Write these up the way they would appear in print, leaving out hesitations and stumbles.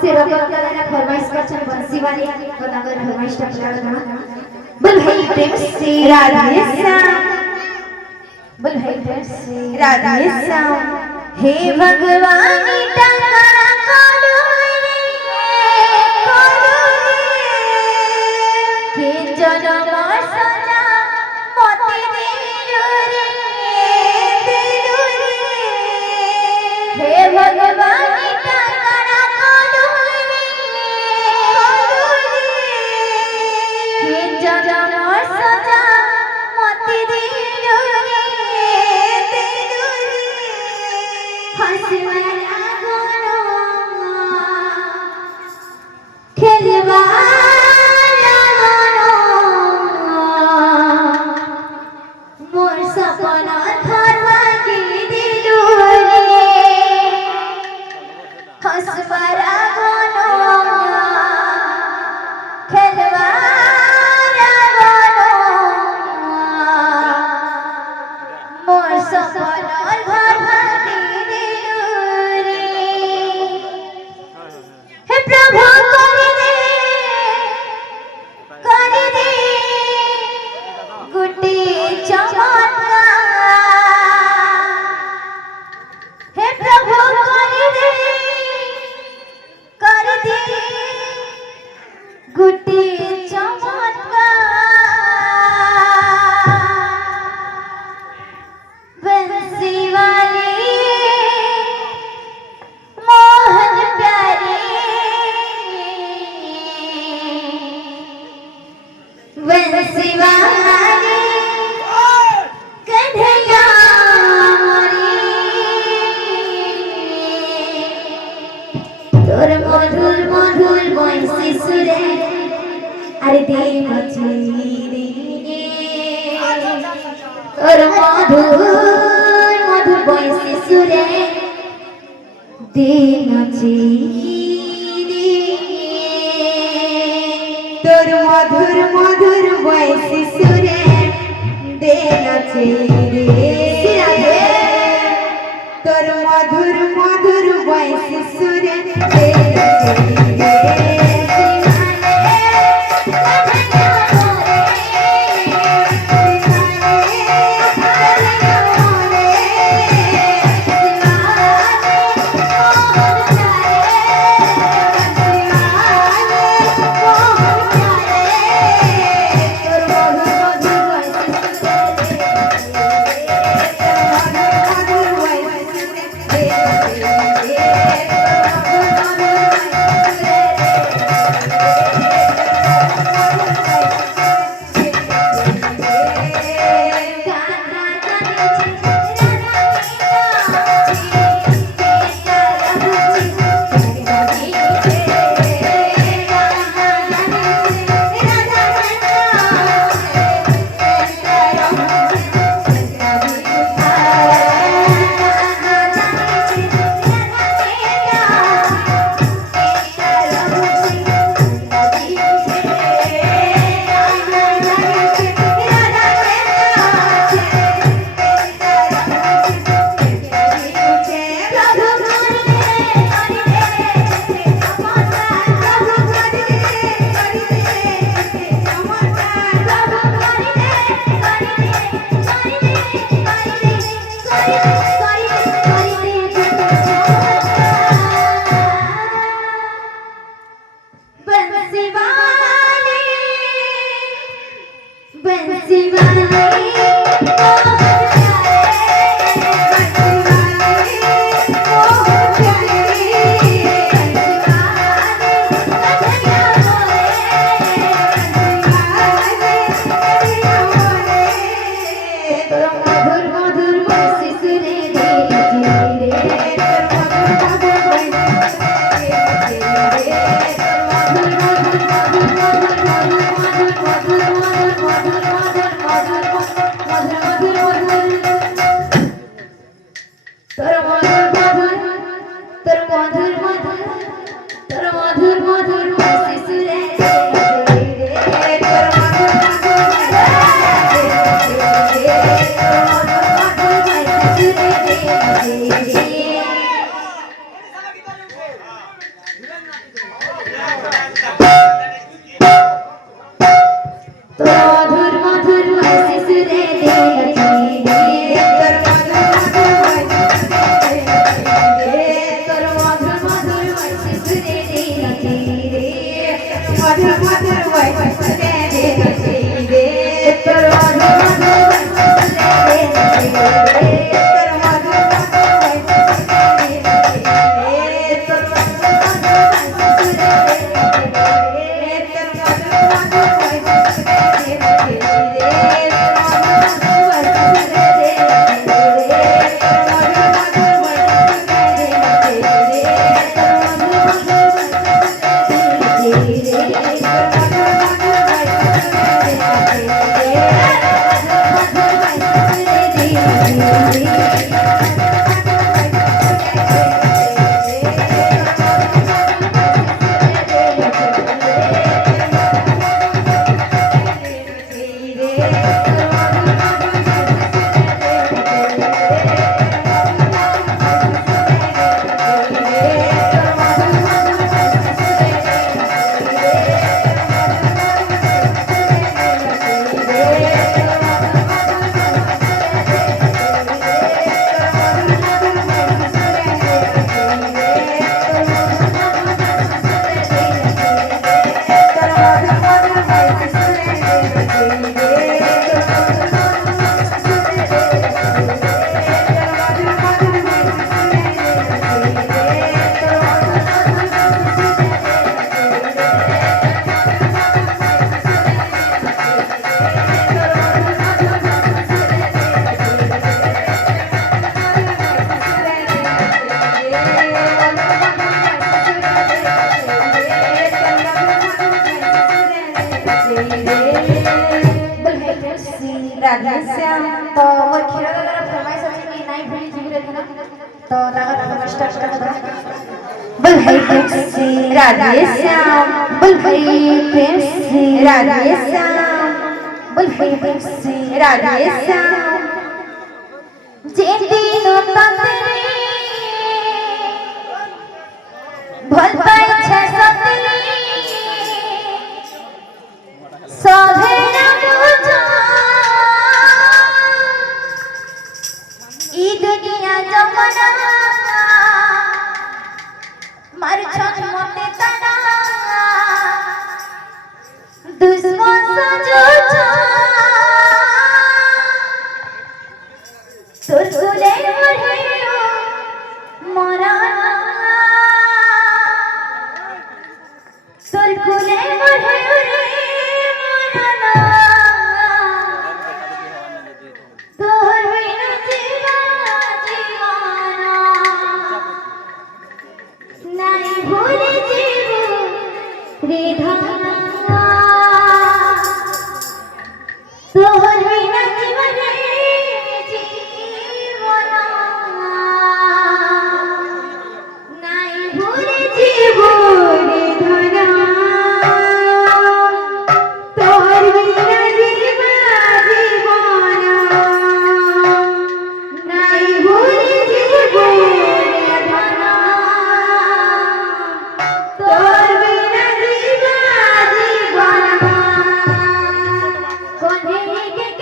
से रबर का फरमाइश कर चल बंसी वाली तो नगर फरमाइश का चला बोल भाई प्रेम से राधे श्याम बोल भाई प्रेम से राधे श्याम हे भगवान टंगा कोडू के जन्म सजा मोती दिलु रे हे भगवान अरे देव चीरी और मधुर मधुर बंसी सुरे देव चीरी तोर मधुर मधुर बंसी सुरे देव चीरी तोर मधुर मधुर बंसी सुरे देव चीरी मधुर मधुर वही सुने रे रे तोर मधुर मधुर वही सुने रे तोर मधुर मधुर वही सुने रे तोर मधुर मधुर वही सुने रे तोर मधुर मधुर वही सुने रे राधेश्याम तो मोर खीरा दादा फरमाइश अछि कि नाइ भूली जीवी रे ना तो दादा फरमाइश स्टार्ट कर बोल भाई प्रेम से राधेश्याम बोल भाई प्रेम से राधेश्याम बोल भाई प्रेम से राधेश्याम जे दिनो ततरी भल पाई छ सतरी सोधे ना बुझा ई दुनिया जमाना मार छन मोते तना दुश्मन सजो तोर गुले मरहियो मरा तोर गुले मरहियो रे मरा तोर बिना जीवा जीवाना नहीं भूले जीवो रे धाना तोर बिना जीवन रे जीवना नहीं भूले जीवो रे धाना तोर बिना जीवा जीवना नहीं भूले जीवो रे धाना तोर बिना जीवा जीवना कोने के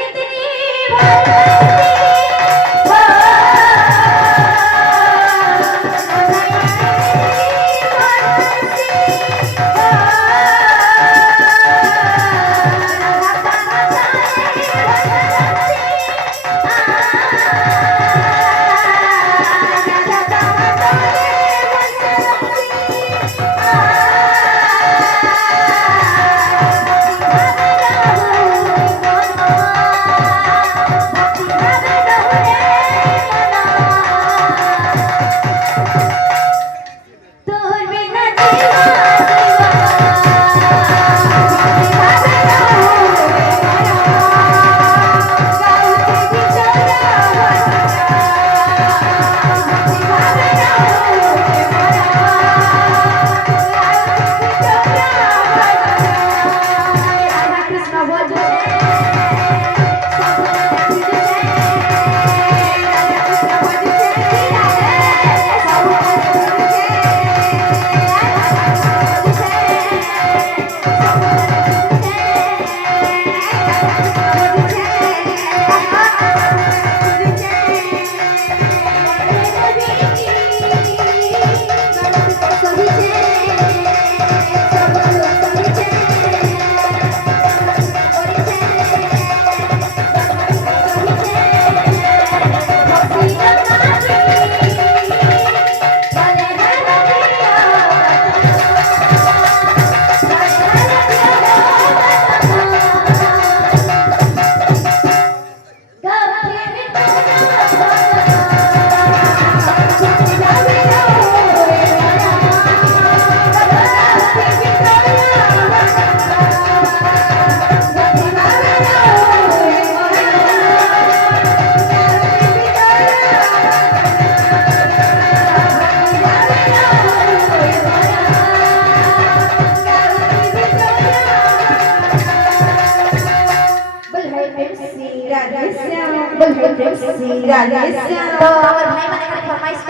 राधे श्याम बोल भाई प्रेम से राधे श्याम तो और भाई मैंने फरमाइश